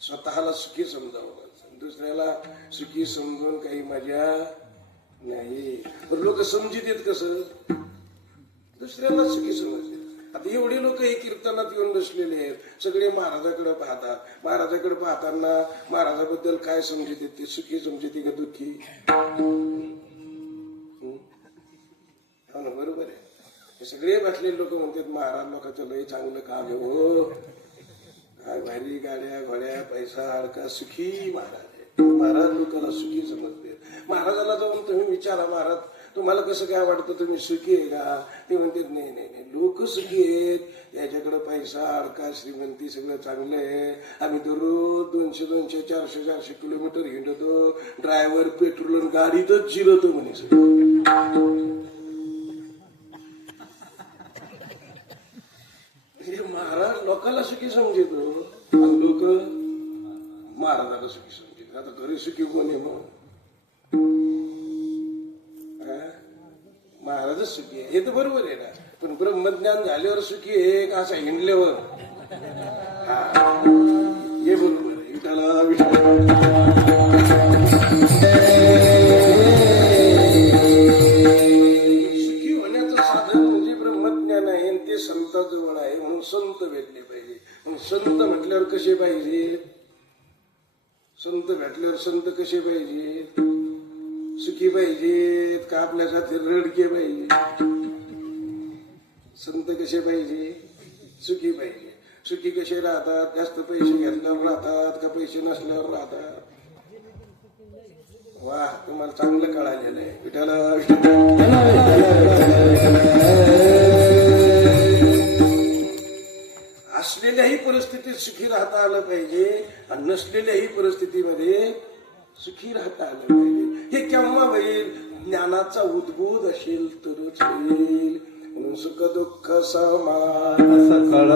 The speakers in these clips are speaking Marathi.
स्वतःला सुखी समजावं माणसानं, दुसऱ्याला सुखी समजून काही मजा नाही. पण लोक समजित येत कसं, दुसऱ्याला सुखी समजते. आता एवढे लोक हे कीर्तनात येऊन बसलेले आहेत, सगळे महाराजाकडे पाहतात. महाराजाकडे पाहताना महाराजाबद्दल काय समजते, ते सुखी समजते का दुःखी? हो ना, बरोबर आहे. हे सगळे बसलेले लोक म्हणतात महाराज लोकांचं लय चांगलं काम आहे हो, काय भारी गाड्या घोड्या पैसा हडका, सुखी महाराज आहे. महाराज लोकांना सुखी समजते. महाराजाला जाऊन तुम्ही विचारा, महाराज तुम्हाला कसं काय वाटतं, तुम्ही सुखी आहे का? ते म्हणतात नाही नाही नाही, लोक सुखी आहेत, त्याच्याकडे पैसा अडका श्रीमंती सगळं चांगलं आहे. आम्ही दररोज 200 400 किलोमीटर हिंडतो, ड्रायव्हर पेट्रोल गाडीतच जिरतो म्हणे. महाराज लोकांना सुखी समजतो आणि लोक महाराजाला सुखी समजत. आता घरी सुखी कोण आहे मग? महाराजच सुखी आहे, हे तर बरोबर आहे ना. पण ब्रह्मज्ञान झाल्यावर सुखी आहे का असं हिंडल्यावर? हे बरोबर आहे. विठाला सुखी होण्याचं साधन म्हणजे ब्रह्मज्ञान आहे, आणि ते संताजवळ आहे. म्हणून संत भेटले पाहिजे. म्हणून संत म्हटल्यावर कसे पाहिजे? संत भेटल्यावर संत कसे पाहिजे? सुखी पाहिजेत का आपल्यासाठी रडके पाहिजे? संत कसे पाहिजे? सुखी पाहिजे. सुखी कसे राहतात? जास्त पैसे घेतल्यावर राहतात का पैसे नसल्यावर राहतात? वा, तुम्हाला चांगलं कळालेलं आहे. विठाला असलेल्याही परिस्थितीत सुखी राहता आलं पाहिजे आणि नसलेल्याही परिस्थितीमध्ये सुखी राहता आलं पाहिजे. हे केव्हा होईल? ज्ञानाचा उद्बोध असेल तरच होईल. म्हणून सुख दुःख समान सकळ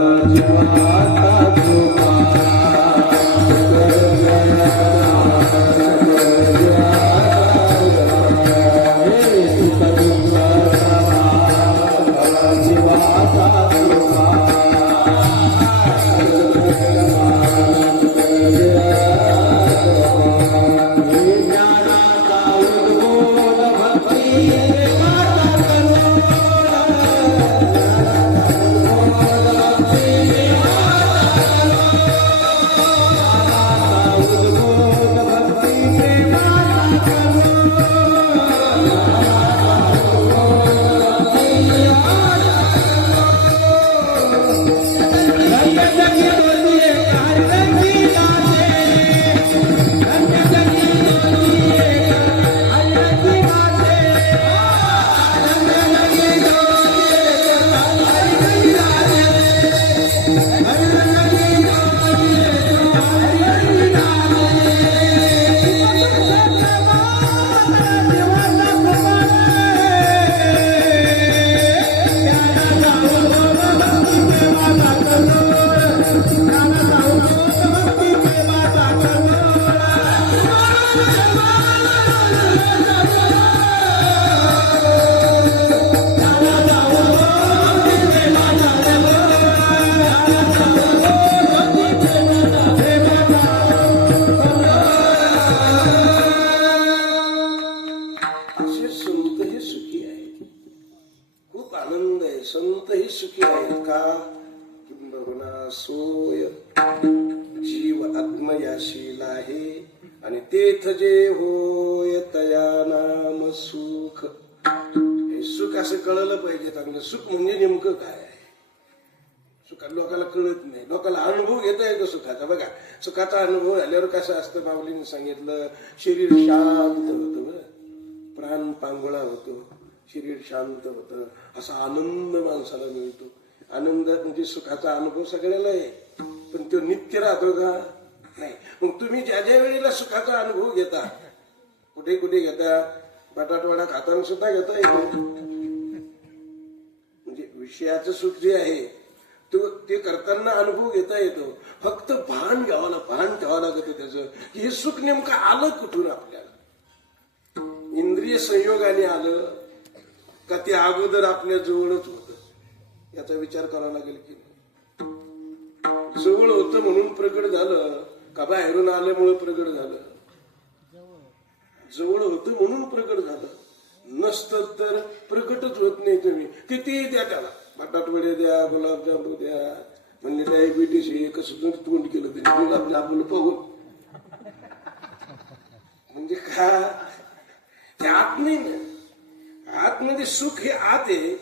सोय जीव आत्मयाशील आहे आणि तेथ जे होय तया नाम सुख. हे सुख असं कळलं पाहिजे चांगलं. सुख म्हणजे नेमकं काय आहे? सुख लोकांना कळत नाही. लोकांना अनुभव घेता येतो सुखाचा. बघा, सुखाचा अनुभव झाल्यावर कसं असतं, माऊलीने सांगितलं, शरीर शांत होतं, प्राण पांगोळा होतो, शरीर शांत होतं, असा आनंद माणसाला मिळतो. आनंद म्हणजे सुखाचा अनुभव सगळ्याला आहे, पण तो नित्य राहतो का? नाही. मग तुम्ही ज्या ज्या वेळेला सुखाचा अनुभव घेता, कुठे कुठे घेता, बटाटवडा खाताना सुद्धा घेता येतो. म्हणजे विषयाचं सुख जे आहे ते करताना अनुभव घेता येतो. फक्त भान ठेवावं लागतं त्याचं, की हे सुख नेमकं आलं कुठून आपल्याला. इंद्रिय संयोगाने आलं का ते अगोदर आपल्या जवळच होतं, याचा विचार करावा लागेल की जवळ होतं म्हणून प्रकट झालं का बाहेरून आल्यामुळे प्रगट झालं? जवळ होतं म्हणून प्रगट झालं. नसतं तर प्रकटच होत नाही. तुम्ही किती द्या त्याला, बटाटवडे द्या, गुलाबजामू द्या, म्हणजे डायबिटीस हे कसं तोंड केलं त्यांनी गुलाबजामुन पाहून. म्हणजे का ते आत नाही ना, आतमध्ये सुख हे आत आहे.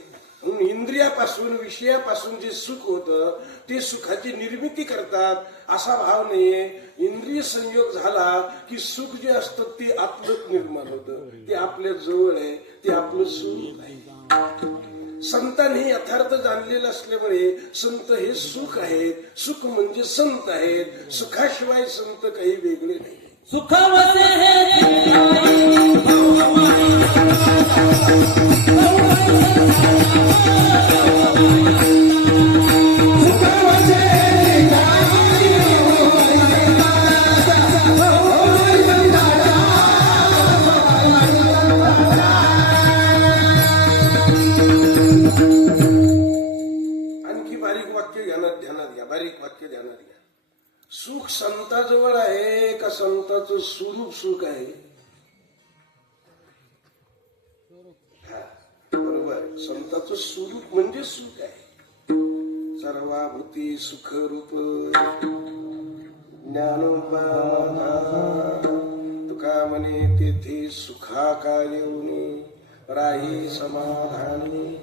म्हणून इंद्रियापासून विषयापासून जे सुख होतं ते सुखाची निर्मिती करतात असा भाव नाहीये. इंद्रिय संयोग झाला की सुख जे असतं ते आपलं निर्माण होतं, ते आपल्या जवळ आहे, ते आपलं सुख आहे. संतांनी यथार्थ जाणलेलं असल्यामुळे संत हे सुख आहेत. सुख म्हणजे संत आहेत. सुखाशिवाय संत काही वेगळे नाही. सुखावसे आणखी बारीक वाक्य ध्यानात घ्या, बारीक वाक्य ध्यानात घ्या. सुख संताजवळ आहे का संताचं स्वरूप सुख आहे? हा बरोबर, संताचं स्वरूप म्हणजे सुख आहे. सर्वाभूती सुखरूप ज्ञानोबा तुका म्हणे तेथे सुखाकार्युनी राही समाधानी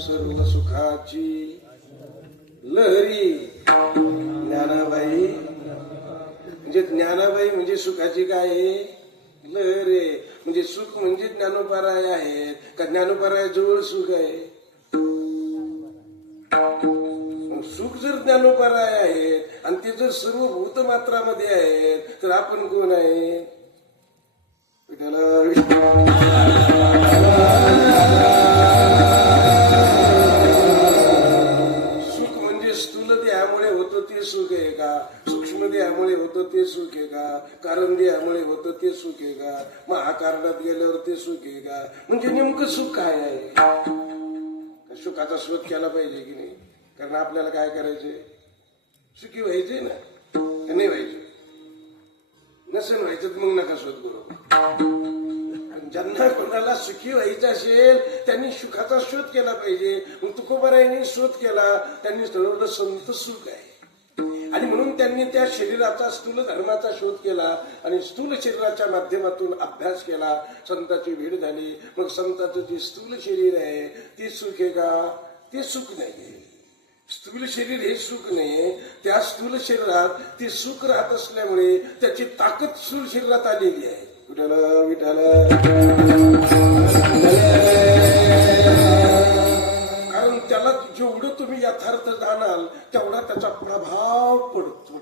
सर्व सुखाची लहरी. ज्ञानाबाई म्हणजे ज्ञानाबाई म्हणजे सुखाची काय आहे? लहर आहे. म्हणजे सुख म्हणजे ज्ञानोपाराय आहे का ज्ञानोपाराय जवळ सुख आहे? सुख जर ज्ञानोपाराय आहे आणि ते जर सर्व भूतमात्रामध्ये आहेत तर आपण कोण आहे? सुख म्हणजे स्थूल देहामुळे होतं ते सुख आहे का? सूक्ष्म देहामुळे होतं ते सुख आहे का? कारण देहामुळे होतं ते सुख आहे का? महाकारणात गेल्यावर ते सुख आहे का? म्हणजे नेमकं सुख काय आहे? सुखाचा शोध केला पाहिजे की नाही? कारण आपल्याला काय करायचंय? सुखी व्हायचंय ना, नाही व्हायचं. नसेल व्हायचं तर मग नका शोध करू. ज्यांना कोणाला सुखी व्हायचं असेल त्यांनी सुखाचा शोध केला पाहिजे. मग तुकोबारायांनी शोध केला, त्यांनी ठरवलं संत सुख आहे. आणि म्हणून त्यांनी त्या शरीराचा स्थूल धर्माचा शोध केला आणि स्थूल शरीराच्या माध्यमातून अभ्यास केला. संतांची भेट झाली. मग संतांचं जे स्थूल शरीर आहे ते सुख आहे का? ते सुख नाही. स्थूल शरीर हे सुख नाहीये. त्या स्थूल शरीरात ते सुख राहत असल्यामुळे त्याची ताकद स्थूल शरीरात आलेली आहे. विठ्ठल विठ्ठल. कारण त्याला जेवढं तुम्ही यथार्थ जाणाल तेवढा त्याचा प्रभाव पडतो.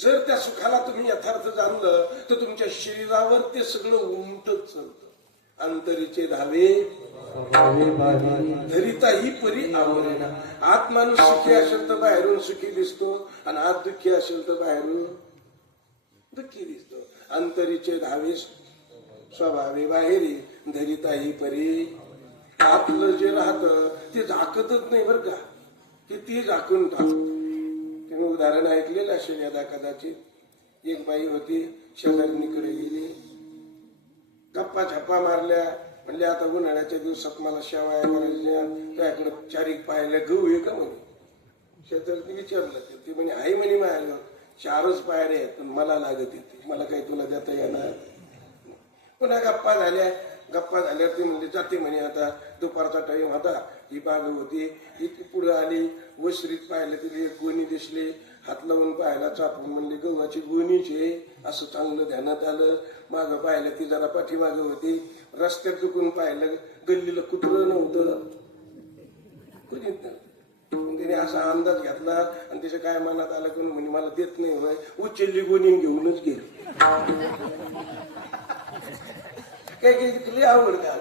जर त्या सुखाला तुम्ही यथार्थ जाणलं तर तुमच्या शरीरावर ते सगळं उमटत चालतं. अंतरीचे धावे धरिता ही परी आवरेना. आत माणूस सुखी असेल तर बाहेरून सुखी दिसतो आणि आत दुःखी असेल तर बाहेरून दुःखी दिसतो. अंतरीचे धावे स्वभावे बाहेरी धरिता ही परी. आतलं जे राहतं ते झाकतच नाही बरं का, की ते झाकून टाकत. तुम्ही उदाहरण ऐकलेलं असेल यदा कदाचित. एक बाई होती, शेजारणीकडे गेली, गप्पा छप्पा मारल्या. म्हणजे आता उन्हाळ्याच्या दिवसात मला शेवाया करायच्या, त्याकडे चारीक पाहायला गहू आहे का म्हणे. शेजारनी विचारलं, ती म्हणे आई म्हणे माझ्या 4च पायऱ्या आहेत पण मला लागत येते, मला काही तुला देता येणार. पुन्हा गप्पा झाल्या ती म्हणली जाते म्हणे. आता दुपारचा टाइम होता, ही बाग होती, ही पुढे आली. वसरीत पाहिलं तिला एक गोणी दिसली. हात लावून पाहायला चापून म्हणली गव्हाची गोणीच आहे. असं चांगलं ध्यानात आलं. मागं पाहिलं ती जरा पाठीमागं होती. रस्त्यात चुकून पाहिलं गल्लीला कुत्रं नव्हतं, कुणीच नव्हतं. तिने असा अंदाज घेतला आणि त्याच्या काय मनात आलं की म्हणे मला देत नाही होय, उचलली गोणी घेऊनच गेली. काय तुला आवड का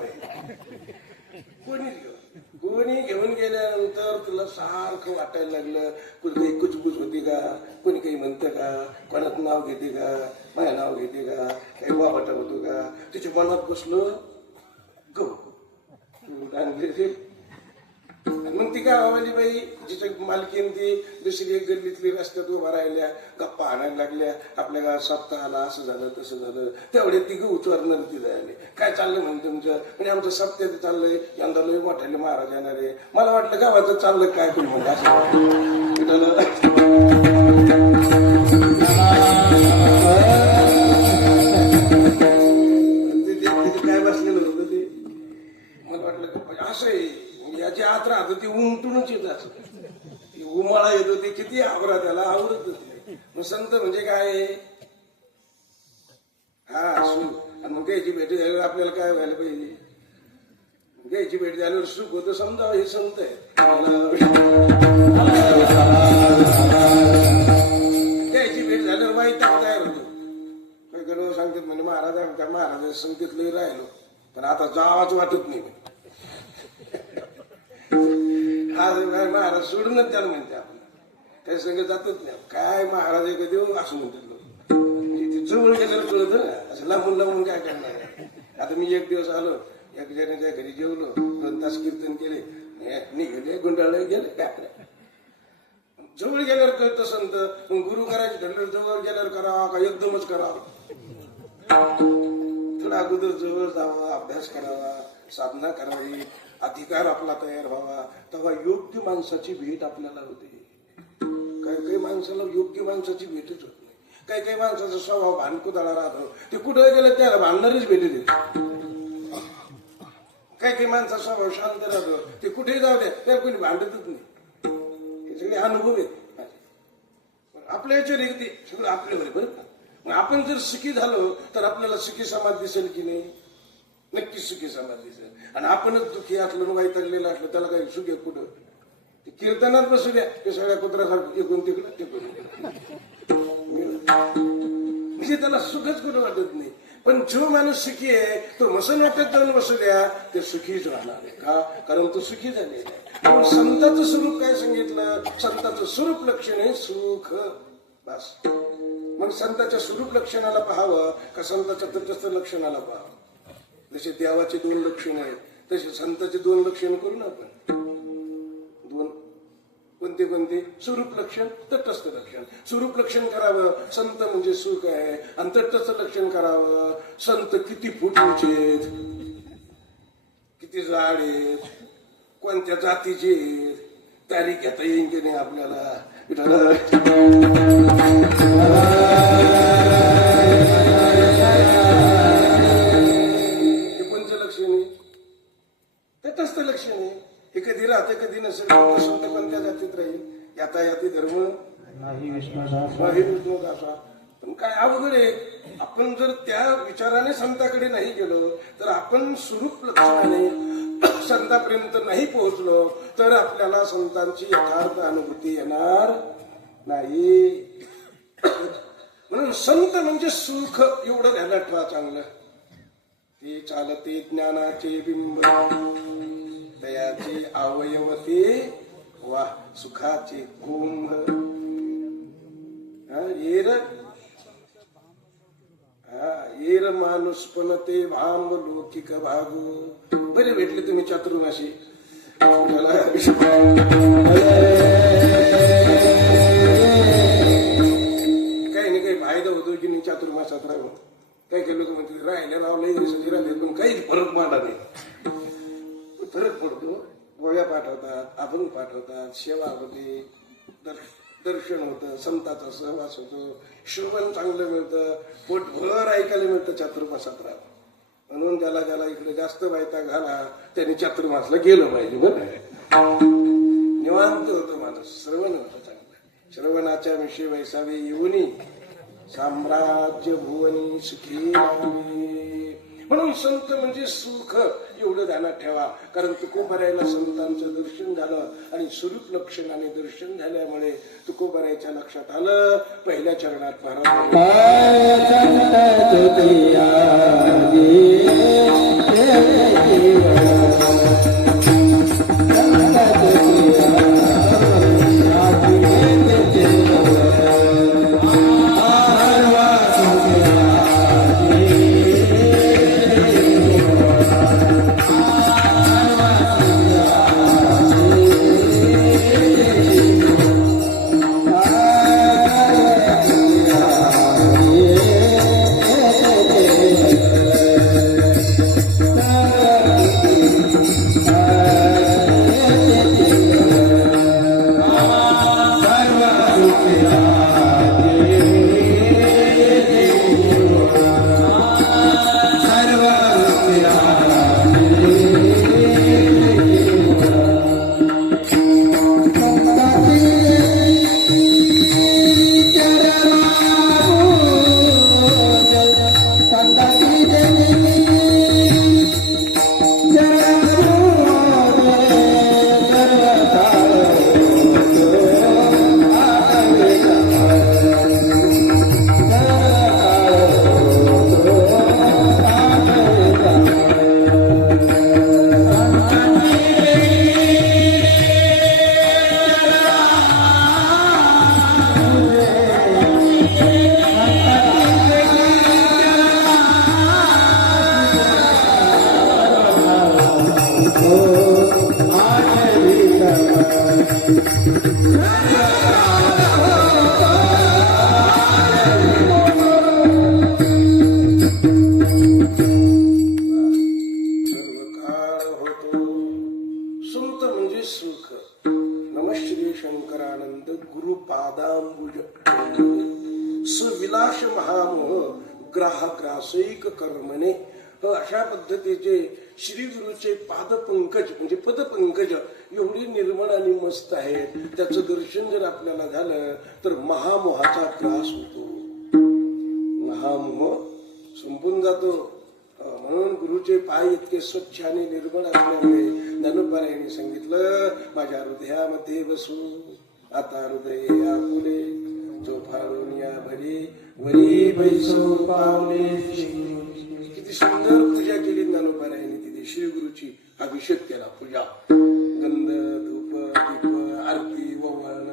गोणी घेऊन गेल्यानंतर तुला सारखं वाटायला लागलं. कुठे कुचकुच होती का, कोणी काही म्हणतं का, कोणाचं नाव घेते का, माझ्या नाव घेते का, काही वाटा होतो का. तिच्या मनात बसलं गहू आणले मग ती गावावाली बाई जिच्या मालकीन ती दुसरी एक गल्लीतली रस्त्यात उभा राहिल्या, गप्पा आणायला लागल्या, आपल्या गावात सप्ताह आला, असं झालं तसं झालं. तेवढे तिघं उचवरणार तिथे आले. काय चाललं म्हणून तुमचं? म्हणजे आमचं सप्त्यात चाललंय, यंदा लय मोठ्याले महाराज येणार आहे. मला वाटलं गावाचं चाललं काय कोणी म्हणजे काय बसलेलं होतं ते. मला वाटलं असं आहे, याची आत राहत ते उमटूनच येत असं, उमाळा येतो ते किती आवरा त्याला आवडत नाही. मग संत म्हणजे काय? हा आणि मग घ्यायची भेट झाल्यावर आपल्याला काय व्हायला पाहिजे? घ्यायची भेट झाल्यावर सुख होतं, समजा हे संत आहे. घ्यायची भेट झाल्यावर वाईट तयार होतो. काय सांगतात म्हणजे महाराज संगतीतलं राहिलो पण आता जावाच वाटत नाही. महाराज सोडूनच त्याला म्हणते आपण त्या संग जातच नाही. काय महाराज आहे कधी असं म्हणतात लोक. जवळ गेल्यावर कळत ना, असं लांबून लांबून काय करणार. आता मी एक दिवस आलो, एक जणाच्या घरी जेवलो, 2 तास कीर्तन केले, निघाले गुंडाळले गेले. काय जवळ गेल्यावर कळतं संत. मग गुरु करायचे ठरलं जवळ गेल्यावर करावा का एकदमच करावं? थोडा अगोदर जवळ जावा, अभ्यास करावा, साधना करावी, अधिकार आपला तयार व्हावा, तेव्हा योग्य माणसाची भेट आपल्याला होते. काही काही माणसाला योग्य माणसाची भेटच होत नाही. काही काही माणसाचा स्वभाव भानकुदळा राहतो, ते कुठे गेलं त्याला भांडणारच भेटी देत. काही काही माणसाचा स्वभाव शांत राहतो, ते कुठेही जाऊ द्या त्याला कोणी भांडतच नाही. हे सगळे अनुभव आहेत आपल्या याच्यावर येते, सगळं आपल्यावर बरं का. मग आपण जर सुखी झालो तर आपल्याला सुखी समाज दिसेल की नाही? नक्कीच सुखी समाज दिसेल. आणि आपणच दुःखी असलं, वैतागलेलं असलं, त्याला काही सुख आहे कुठं? ते कीर्तनात बसू द्या, ते सगळ्या कुत्र्यासारखं एकूण तिकडं म्हणजे त्याला सुखच कुठं वाटत नाही. पण जो माणूस सुखी आहे तो मसन वाटत जाऊन बसू द्या, ते सुखीच राहणार आहे. का? कारण तो सुखी झालेला आहे. संताचं स्वरूप काय सांगितलं? संताचं स्वरूप लक्षण आहे सुख. बस. मग संताच्या स्वरूप लक्षणाला पाहावं का संताच्या तटस्थ लक्षणाला पाहावं? जसे देवाचे 2 लक्षण आहेत तसे संताचे 2 लक्षण करू ना आपण. 2 कोणते कोणते? स्वरूप लक्षण, तटस्थ लक्षण. स्वरूप लक्षण करावं संत म्हणजे सुख आहे, आणि तटस्थ लक्षण करावं संत किती फुटूचे, किती जाड आहेत, कोणत्या जातीचे आहेत, तारीख घेता येईन की नाही आपल्याला. तटस्थ लक्षण आहे. हे कधी राहते कधी नसेल. संत कोणत्या जातीत राहील? यातायाती धर्म नाही विष्णू असा. पण काय अवघड आहे. आपण जर त्या विचाराने संताकडे नाही गेलो तर आपण स्वरूप लक्षणाने संतापर्यंत नाही पोहोचलो तर आपल्याला संतांची यथार्थ अनुभूती येणार नाही. म्हणून संत म्हणजे सुख, एवढं ध्यानात ठेवा चांगलं. ते चालते ज्ञानाचे बिंब, दयाचे अवयवते, वा सुखाचे कुंभ. येर माणूस पण ते भांब लौकिक भागू. बरे भेटले तुम्ही चातुर्माशी. काही नाही काही फायदा होतो की नाही चातुर्मासात राहून. काही काही लोक म्हणते राहिले राहिले पण काही फरक पडला नाही. फरक पडतो. गोळ्या पाठवतात, अभंग पाठवतात, सेवा होते, दर्शन होतं, संतांचा सहवास होतो, श्रवण चांगलं मिळतं, पोटभर ऐकायला मिळतं चातुर्मासात राहून. म्हणून ज्याला ज्याला इकडे जास्त वैताग झाला त्यांनी चातुर्मासला गेलं पाहिजे. बरं निवांत होतं माणूस, श्रवण होतं चांगलं. श्रवणाच्या विषयी वैसावे येऊनी साम्राज्य भुवनी सुखी. म्हणून संत म्हणजे सुख, एवढं ध्यानात ठेवा. कारण तुकोबारायला संतांचं दर्शन झालं आणि स्वरूप लक्षणाने दर्शन झाल्यामुळे तुकोबारायच्या लक्षात आलं पहिल्या चरणात महाराज चरणांबुज सविलास महामोह ग्राहग्रासैक कर्मने. अशा पद्धतीचे श्री गुरुचे पादपंकज म्हणजे पदपंकज एवढी निर्मळ आणि मस्त आहेत. त्याचं दर्शन जर आपल्याला झालं तर महामोहाचा ग्रास होतो, महामोह संपून जातो. म्हणून गुरुचे पाय इतके स्वच्छ आणि निर्मळ असल्यामुळे ज्ञानोबारायांनी सांगितलं, माझ्या हृदयामध्ये बसू आता हृदय आपुले चोफाळून या भरी वरी बैसो पावले. किती सुंदर पूजा केली ज्ञानोबारायांनी तिथे. श्री गुरुची अभिषेक केला, पूजा, गंध धूप दीप आरती ववन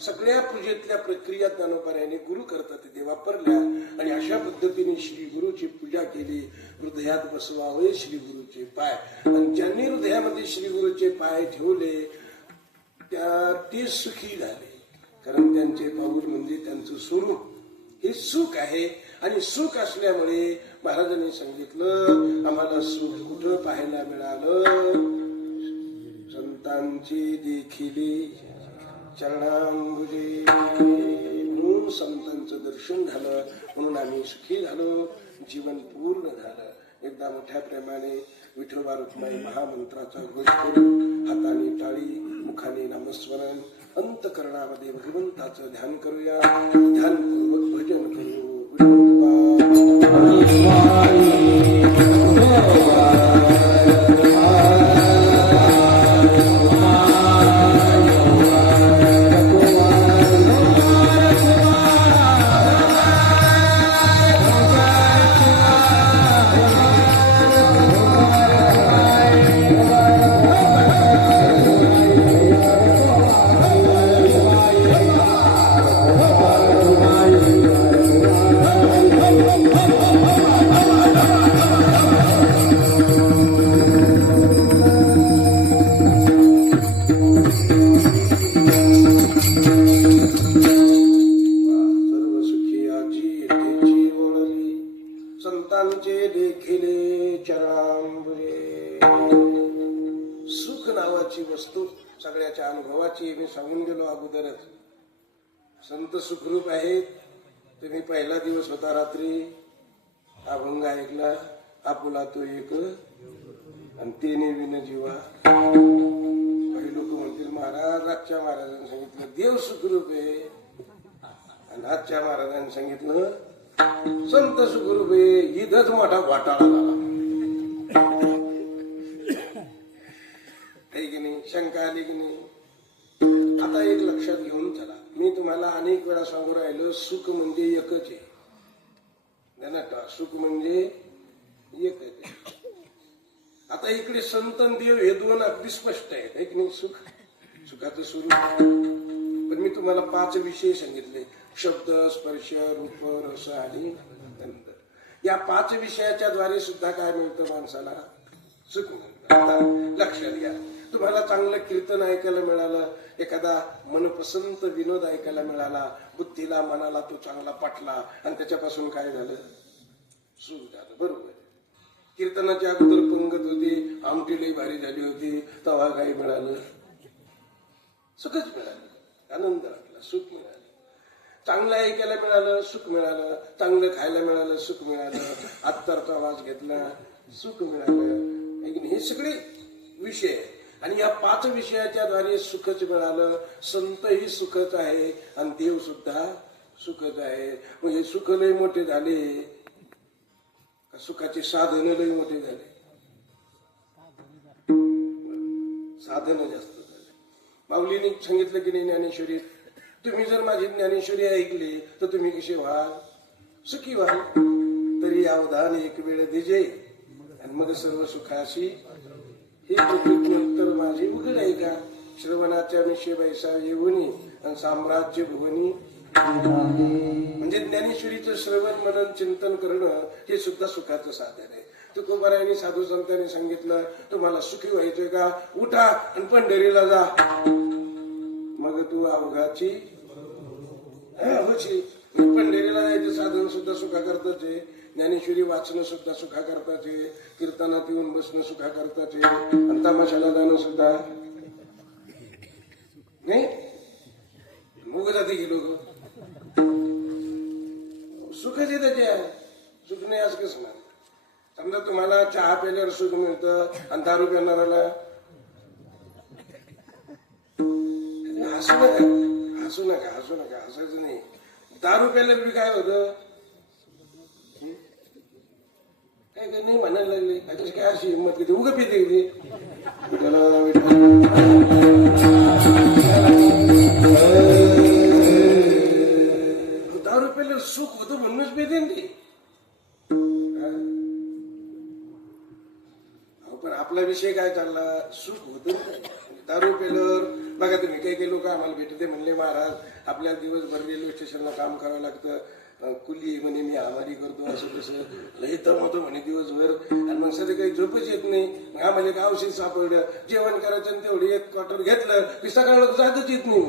सगळ्या पूजेतल्या प्रक्रिया ज्ञानोबारायांनी गुरु करतात तिथे वापरल्या. आणि अशा पद्धतीने श्री गुरुची पूजा केली. हृदयात बसवावे श्री गुरुचे पाय. आणि ज्यांनी हृदयामध्ये श्री गुरुचे पाय ठेवले ते सुखी झाले. कारण त्यांचे पाऊल म्हणजे त्यांचं स्वरूप हे सुख आहे. आणि सुख असल्यामुळे महाराजांनी सांगितलं, आम्हाला सुख कुठं पाहायला मिळालं, संतांची देखिले चरणांबुजे. म्हणून संतांचं दर्शन झालं म्हणून आम्ही सुखी झालो, जीवन पूर्ण झालं. एकदा मोठ्या प्रेमाने विठोबा रुक्माई महामंत्राचा घोष करू, हाताने टाळी मुखाने नामस्मरण, अंतकरणामध्ये भगवंताचं ध्यान करूया. ध्यानपूर्वक भजन करू. संतांचे देखिले चरणांबुजे. सुख नावाची वस्तू सगळ्याच्या अनुभवाची मी सांगून गेलो अगोदरच. संत सुखरूप आहेत. तुम्ही पहिला दिवस होता रात्री अभंग ऐकला, आपुला तो एक आणि ते विन जीवा. काही लोक म्हणतील महाराज आजच्या महाराजांनी सांगितलं देव सुखरूप आहे आणि आजच्या महाराजांनी सांगितलं संत सुखरूप आहे. इथंच मोठा घोटाळा झाला की नाही, शंका आली की नाही. आता एक लक्षात घेऊन चला, मी तुम्हाला अनेक वेळा सांगू राहिलो, सुख म्हणजे एकच आहे. सुख म्हणजे एकच आहे. आता इकडे संत देव हे दोन अगदी स्पष्ट आहेत, है की नाही. सुखाचं स्वरूप. पण मी तुम्हाला 5 विषय सांगितले, शब्द स्पर्श रूप रस आणि गंध. या 5 विषयाच्या द्वारे सुद्धा काय मिळतं माणसाला, सुख मिळतं. आता लक्षात घ्या, तुम्हाला चांगलं कीर्तन ऐकायला मिळालं, एखादा मनपसंत विनोद ऐकायला मिळाला, बुद्धीला मनाला तो चांगला पटला आणि त्याच्यापासून काय झालं, सुख झालं. बरोबर. कीर्तनाच्या अगोदर पंगत होती, आमटी लई भारी झाली होती, तेव्हा काही मिळालं, सुखच मिळालं, आनंद वाटला, सुख मिळालं. चांगलं ऐकायला मिळालं, सुख मिळालं. चांगलं खायला मिळालं, सुख मिळालं. अत्तरचा वास घेतला, सुख मिळालं. हे सगळे विषय आणि या 5 विषयाच्या द्वारे सुखच मिळालं. संतही सुखच आहे आणि देव सुद्धा सुखच आहे. म्हणजे सुख लय मोठे झाले, सुखाचे साधन लय मोठे झाले, साधन जास्त झाले. माऊलीने सांगितलं की नाही ज्ञानेश्वरी, तुम्ही जर माझी ज्ञानेश्वरी ऐकली तर तुम्ही कसे व्हाल, सुखी व्हाल. तरी अवधान एक वेळ दिजे आणि मग सर्व सुखाशी हे नंतर माझी उघड आहे का. श्रवणाच्या मिशे बैसा येऊनी आणि साम्राज्य भुवनी. म्हणजे ज्ञानेश्वरीचं श्रवण मनन चिंतन करणं हे सुद्धा सुखाचं साधन आहे. तुकोबारायांनी साधू संतांनी सांगितलं, तुम्हाला सुखी व्हायचंय का, उठा आणि पंढरीला जा, मग तू अवघाची होशी. पंढरीला जायचं साधन सुद्धा सुखा करताच आहे, ज्ञानेश्वरी वाचणं सुद्धा सुखा करताच आहे, कीर्तनात येऊन बसणं सुखा करताच आहे, आणि तमाशाला जाणं सुद्धा नाही. मुग जाते की लोक सुखच आहे त्याच्या. सुख नाही असं कसं म्हणा. समजा तुम्हाला चहा प्यायल्यावर सुख मिळतं आणि दारू प्यायणाऱ्याला हसू नका, हसू नका, हसू नका, हसायचं नाही. दारू प्यायल्यावर काय होतं, काय काय नाही म्हणायला लागले. त्याची काय अशी हिंमत किती उगं पिते किती. दारू प्यायल्यावर सुख होतं म्हणूनच पिते ना ती. पण आपला विषय काय चालला, सुख होतं दारू पेल्यावर. बघा तुम्ही काही काही लोक आम्हाला भेटते म्हणले, महाराज आपल्याला दिवसभर रेल्वे स्टेशनला काम करावं लागतं, कुली म्हणे मी आमारी करतो, असं कसं लई तर होतो म्हणे दिवसभर, आणि मग सध्या काही झोपच येत नाही. मग आम्हाला एक औषध सापडलं, जेवण करायचं आणि तेवढे एक क्वार्टर घेतलं की सकाळ जातच येत नाही.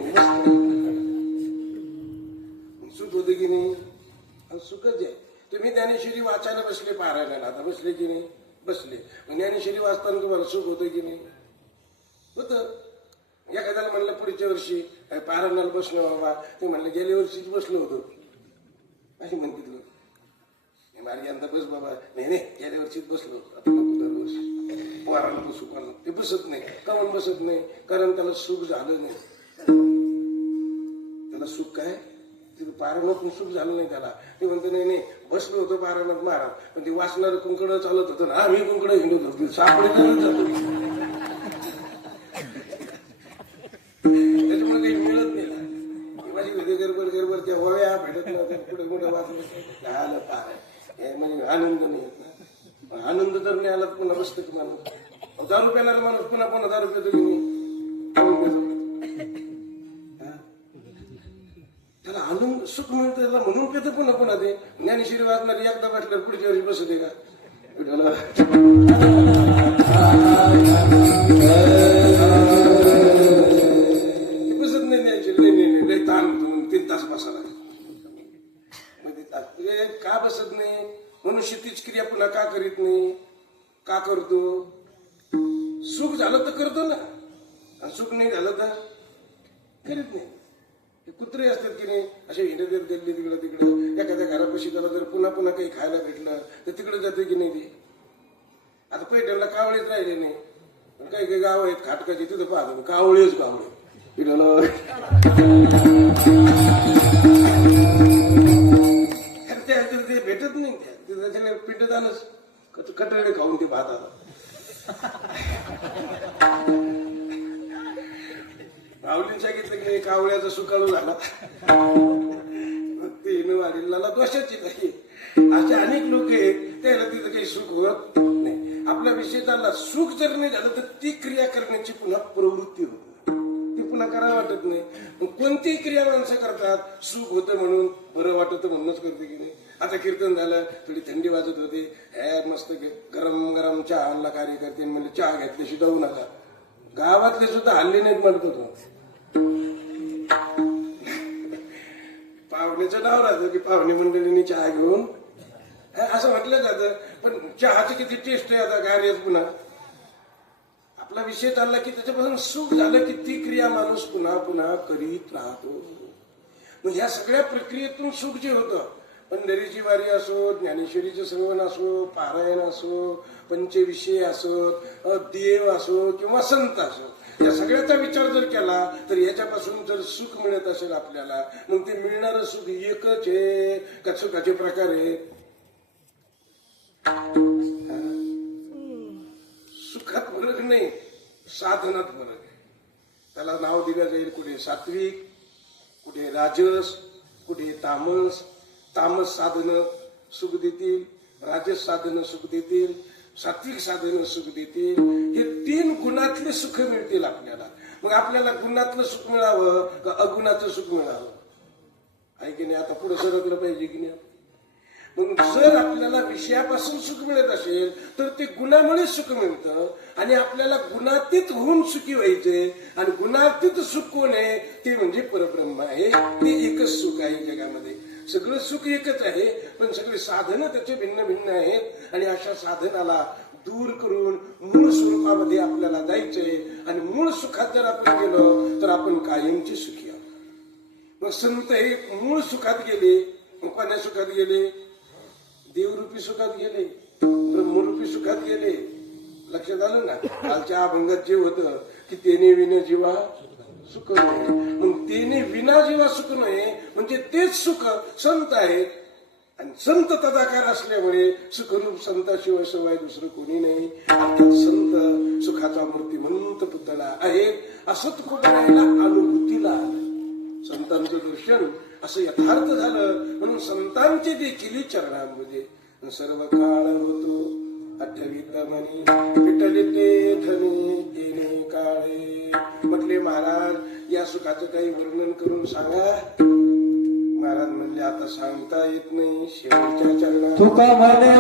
सुख होतं की नाही, सुखच आहे. तुम्ही ज्ञानेश्वरी वाचायला बसले, पारायणाला आता बसले की नाही, बसले. मग ज्ञानेश्वरी वाचताना तुम्हाला सुख होतं की नाही, होतं. एखाद्याला म्हणलं पुढच्या वर्षी पारायणाला बसलो बाबा, ते म्हणलं गेल्या वर्षीच बसलो होतो, अशी म्हणते लोक. मारी यंदा बस बाबा, नाही नाही गेल्या वर्षीच बसलो, आता नको दरवर्षी पोराला बसू. पण ते बसत नाही. काऊन बसत नाही, कारण त्याला सुख झालं नाही. त्याला सुख काय, तिथे पारायणात सुख झालं नाही त्याला. ते म्हणतो नाही नाही बसलो होतो पारायणात महाराज, पण ते वाचणारं कुंकड चालत होतं ना, आम्ही कुंकड हिंडत होतो, सापडे जातो. त्याच्यामुळे काही मिळत नाही ना. माझी विधी गडबड गडबड त्या वया भेटत नव्हत्या, कुठे कुठे वाचलं आलं पाराय, म्हणजे आनंद नाही येत ना. आनंद जर नाही आला पुन्हा बसतं की माणूस. दारू प्यायला माणूस पुन्हा पुन्हा दारू पितो की नाही, त्याला आनंद सुख मिळतं त्याला म्हणून पितं पुन्हा पुन्हा. ते ज्ञानेश्वरी वाचणारी एकदा वाटल्यावर पुढच्या वेळी बसत आहे का, बसत नाही. नाही ताण 3 तास बसायला का बसत नाही. मनुष्य तीच क्रिया पुन्हा का करीत नाही, का करतो. सुख झालं तर करतो ना, आणि सुख नाही झालं तर करीत नाही. कुत्रे असतात की नाही, असे हिंडत गेले तिकडं तिकडं. एखाद्या घरापाशी त्याला जर पुन्हा पुन्हा काही खायला भेटलं तर तिकडे जाते की नाही ते. आता पैठणला कावळेच राहिले नाही, पण काही काही गाव आहेत खाटकाची, तिथं पाहतो कावळेच कावळे. ते भेटत नाही, त्याच्याने पिंडदानच कटळे खाऊन ते भातात. रावलीन सांगितलं की कावळ्याचा सुकाळू झाला, ते वाढीला दोषाची नाही. असे अनेक लोक आहेत, त्याला तिथं काही सुख होत नाही. आपला विषय चालला, सुख जर नाही झालं तर ती क्रिया करण्याची पुन्हा प्रवृत्ती होती, ती पुन्हा करावं वाटत नाही. मग कोणतीही क्रिया माणसं करतात, सुख होतं म्हणून, बरं वाटतं म्हणूनच करते की नाही. आता कीर्तन झालं, थोडी थंडी वाजत होती, मस्त गरम गरम चहा आणला कार्यकर्ते, म्हणजे चहा घेतल्याशी जाऊ नका. गावातले सुद्धा हल्ली नाहीत म्हणत होतो. पाहुण्याचं नाव राहतं की पाहुणे मंडळींनी चहा घेऊन असं म्हटलं जातं. पण चहाची किती टेस्ट आहे आता गाण्यात. पुन्हा आपला विषय चालला की त्याच्यापासून सुख झालं की ती क्रिया माणूस पुन्हा पुन्हा करीत राहतो. मग ह्या सगळ्या प्रक्रियेतून सुख जे होतं, पंढरीची वारी असो, ज्ञानेश्वरीचं श्रवण असो, पारायण असो, पंचविषय असो, देव असो किंवा संत असो, या सगळ्याचा विचार जर केला तर याच्यापासून जर सुख मिळत असेल आपल्याला, मग ते मिळणारं सुख एकच आहे का सुखाचे प्रकार आहे. सुखात फरक नाही, साधनात फरक आहे. त्याला नाव दिलं जाईल, कुठे सात्विक, कुठे राजस, कुठे तामस. तामस साधनं सुख देतील, राजस साधनं सुख देतील, सात्विक साधनं सुख देतील. हे 3 गुणातले सुख मिळतील आपल्याला. मग आपल्याला गुणातलं सुख मिळावं का अगुणाचं सुख मिळावं, आहे की नाही. आता पुढे सरकलं पाहिजे की नाही. मग जर आपल्याला विषयापासून सुख मिळत असेल तर ते गुणामुळे सुख मिळतं, आणि आपल्याला गुणातीत होऊन सुखी व्हायचे. आणि गुणातीत सुख कोण आहे, ते म्हणजे परब्रह्म आहे. ते एकच सुख आहे जगामध्ये. सगळं सुख एकच आहे, पण सगळे साधनं त्याचे भिन्न भिन्न आहेत. आणि अशा साधनाला दूर करून मूळ स्वरूपामध्ये आपल्याला जायचंय. आणि मूळ सुखात जर आपण गेलो तर आपण कायमची सुखी आहोत. मग संत हे मूळ सुखात गेले, कोण्या सुखात गेले? देवरूपी सुखात गेले, ब्रह्मरूपी सुखात गेले. लक्षात आलं ना? कालच्या अभंगात जे होतं की तेने विना जीवा सुख नये. मग तेने विना जीवा सुख नये म्हणजे तेच सुख संत आहेत. आणि संत तदाकार असल्यामुळे सुखरूप संताशिवाय सवाय दुसरं कोणी नाही. अर्थात संत सुखाचा मूर्तिमंत पुतळा आहेत. असं तुकोबारायला अनुभूतीला आलं. संतांचं दर्शन असं यथार्थ झालं म्हणून संतांचे देखील चरणांमध्ये सर्व काळ होतो आठवीत मनी विठले ते धनी येणे काळे. म्हटले महाराज या सुखाचं काही वर्णन करून सांगा. महाराज म्हणले आता सांगता येत नाही. शेवटच्या चरणात तुका म्हणे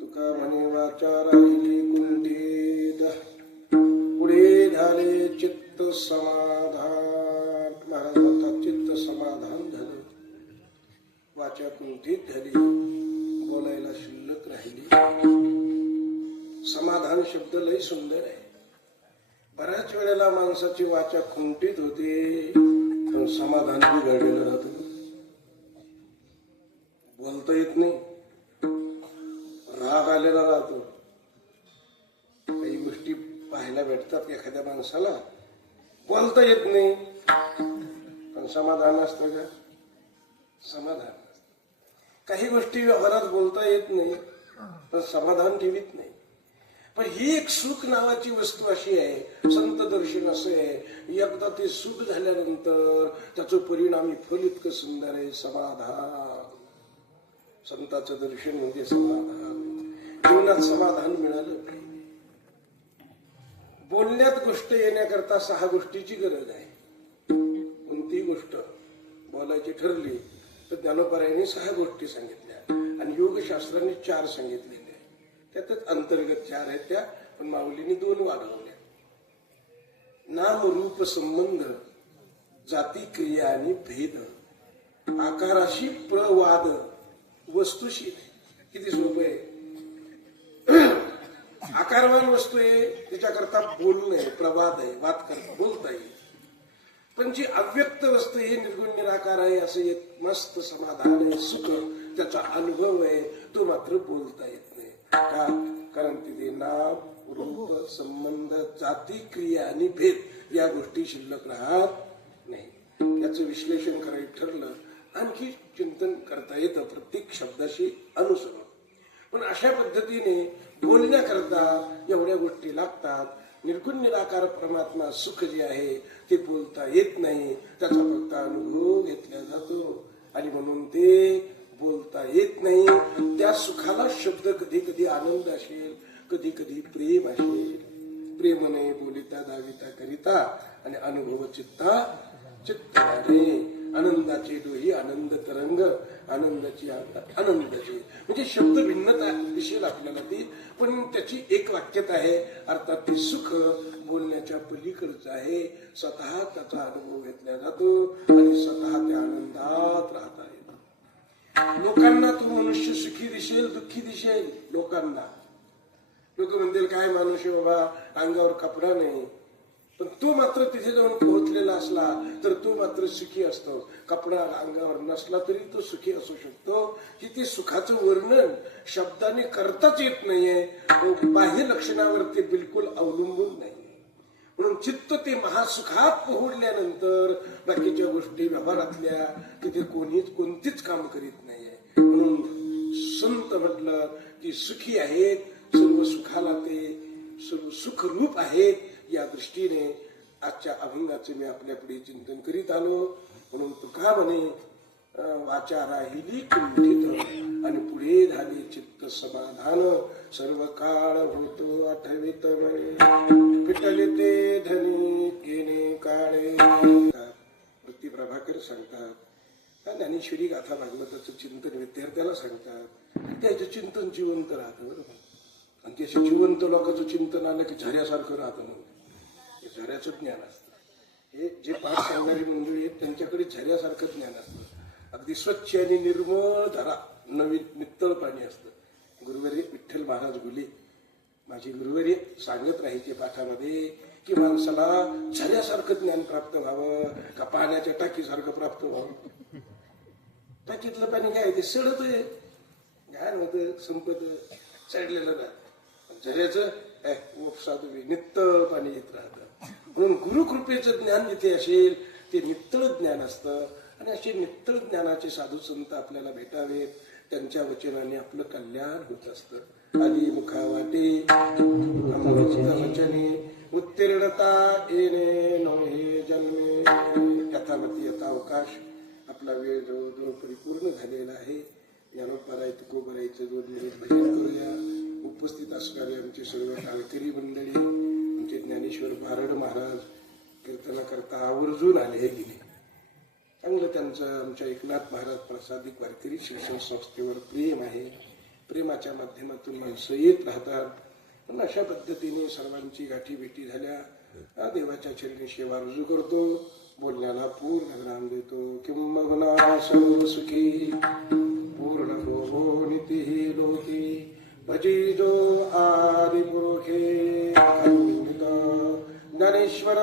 तुका म्हणे वाचा कुंठित झाली, बोलायला शिल्लक राहिली. समाधान शब्द लय सुंदर आहे. बऱ्याच वेळेला माणसाची वाचा कुंठित होते पण समाधान बिघडलेलं राहतं. बोलता येत नाही, राग आलेला राहतो. काही गोष्टी पाहायला भेटतात एखाद्या माणसाला, बोलता येत नाही पण समाधान असतं का? समाधान. काही गोष्टी व्यवहारात बोलता येत नाही पण समाधान ठेवीत नाही. पण ही एक सुख नावाची वस्तू अशी आहे, संत दर्शन असं आहे, एकदा ते सुख झाल्यानंतर त्याचं परिणामी फल इतकं सुंदर आहे, समाधान. संतांचं दर्शन म्हणजे समाधान. जीवनात समाधान मिळालं पाहिजे. बोलण्यात गोष्ट येण्याकरता 6 गोष्टीची गरज आहे. गोष्ट बोलायची ठरली तर ज्ञानोपारायणे 6 गोष्टी सांगितल्या आणि योगशास्त्राने 4 सांगितलेल्या त्यातच अंतर्गत 4 आहेत त्या, पण माऊलीने 2 वाढवल्या. नाम रूप संबंध, जाती क्रिया आणि भेद, आकाराशी प्रवाद, वस्तूशी. किती सोपं आहे. आकारवान वस्तू आहे त्याच्याकरता बोलणं आहे, प्रवाद आहे, वाद करता बोलता येईल. पण जी अव्यक्त वस्तू आहे, निर्गुण निराकार आहे, असं एक मस्त समाधान आहे, सुख, त्याचा अनुभव आहे, तो मात्र बोलता येत नाही. का? कारण तिथे नाम रूप संबंध जाती क्रिया आणि भेद या गोष्टी शिल्लक राहत नाही. याचं विश्लेषण करायचं ठरलं आणखी चिंतन करता येतं प्रत्येक शब्दाशी अनुसरून. पण अशा पद्धतीने बोलण्याकरता एवढ्या गोष्टी लागतात. निर्गुण निराकार परमात्मा सुख जे आहे ते बोलता येत नाही, त्याचा फक्त अनुभव घेतला जातो आणि म्हणून ते बोलता येत नाही. त्या सुखाला शब्द कधी कधी आनंद असेल, कधी कधी प्रेम असेल. प्रेमने बोलिता दाविता करिता आणि अनुभव चित्ता चित्ताने. आनंदाचे डोही आनंद तरंग, आनंदाची आनंदाची. म्हणजे शब्द भिन्नता दिसेल आपल्याला ती, पण त्याची एक वाक्यता आहे. अर्थात ते सुख बोलण्याच्या पलीकडचं आहे. स्वतः त्याचा अनुभव घेतला जातो आणि स्वतः त्या आनंदात राहता येतो. लोकांना तो मनुष्य सुखी दिसेल, दुःखी दिसेल. लोकांना लोक म्हणतील काय माणूस आहे बाबा, अंगावर कपडा नाही, पण तो मात्र तिथे जाऊन पोहोचलेला असला तर तो मात्र सुखी असतो. कपडा अंगावर नसला तरी तो सुखी असू शकतो. की ते सुखाचं वर्णन शब्दाने करताच येत नाहीये. बाह्य लक्षणावर ते बिलकुल अवलंबून नाही. म्हणून चित्त ते महासुखात पोहोचल्यानंतर बाकीच्या गोष्टी व्यवहारातल्या तिथे कोणतीच काम करीत नाहीये. म्हणून संत म्हटलं की सुखी आहेत, सर्व सुखाला ते सर्व सुखरूप आहेत. या दृष्टीने आजच्या अभंगाचे मी आपल्या पुढे चिंतन करीत आलो. म्हणून तुका म्हणे वाचा राहिली कुंठित आणि पुढे झाले चित्त समाधान. सर्व काळ होतो आठवित म्हणे पिटले ते धनी येणे काळे. वृत्ती प्रभाकर सांगतात, ज्ञानेश्वरी गाथा भागवताचं चिंतन विद्यार्थ्याला सांगतात. त्याचं चिंतन जिवंत राहतं बरोबर. आणि त्याच्या जिवंत लोकांचं चिंतन आलं की झऱ्यासारखं राहतं. हे झऱ्याचं ज्ञान असतं. हे जे पाठ सांगणारी मंडळी आहेत त्यांच्याकडे झऱ्यासारखं ज्ञान असतं. अगदी स्वच्छ आणि निर्मळ धरा, नवीन नित्तळ पाणी असतं. गुरुवर्य विठ्ठल महाराज गुले माझे गुरुवर्य सांगत राहायचे पाठामध्ये की माणसाला झऱ्यासारखं ज्ञान प्राप्त व्हावं का पाण्याच्या टाकीसारखं प्राप्त व्हावं. टाकीतलं पाणी काय ते सडत आहे, घाण होतं, संपत, चढलेलं राहतं. झऱ्याचं साधू नित्तळ पाणी येत राहतं. म्हणून गुरुकृपेचं ज्ञान जिथे असेल ते नित्तळ ज्ञान असतं. आणि असे नित्तळ ज्ञानाचे साधू संत आपल्याला भेटावेत. त्यांच्या वचनाने आपलं कल्याण होत असतं. आधी मुखा वाटे वचने उत्तीर्णता येणे नव्हे जन्मे. यथामती यथावकाश आपला वेळ जवळजवळ परिपूर्ण झालेला आहे. ज्ञानोपाराय तुकोबारायचं 2 मिनिट भजन करूया. उपस्थित असणारे आमचे सर्व काळकरी मंडळी, आमचे ज्ञानेश्वर भारड महाराज कीर्तनाकरता आवर्जून आले हे गेले. चांगलं त्यांचं आमच्या एकनाथ महाराज प्रसादिक वारकरी शिक्षण संस्थेवर प्रेम आहे. प्रेमाच्या माध्यमातून माणसं येत राहतात. पण अशा पद्धतीने सर्वांची गाठी भेटी झाल्या. देवाच्या चरणी सेवा रुजू करतो. बोलण्याला पूर्ण ज्ञान देतो. किंबहुना सर्व सुखी पूर्ण हो नीती लोकी भजी जो आदि पुरुषे ज्ञानेश्वर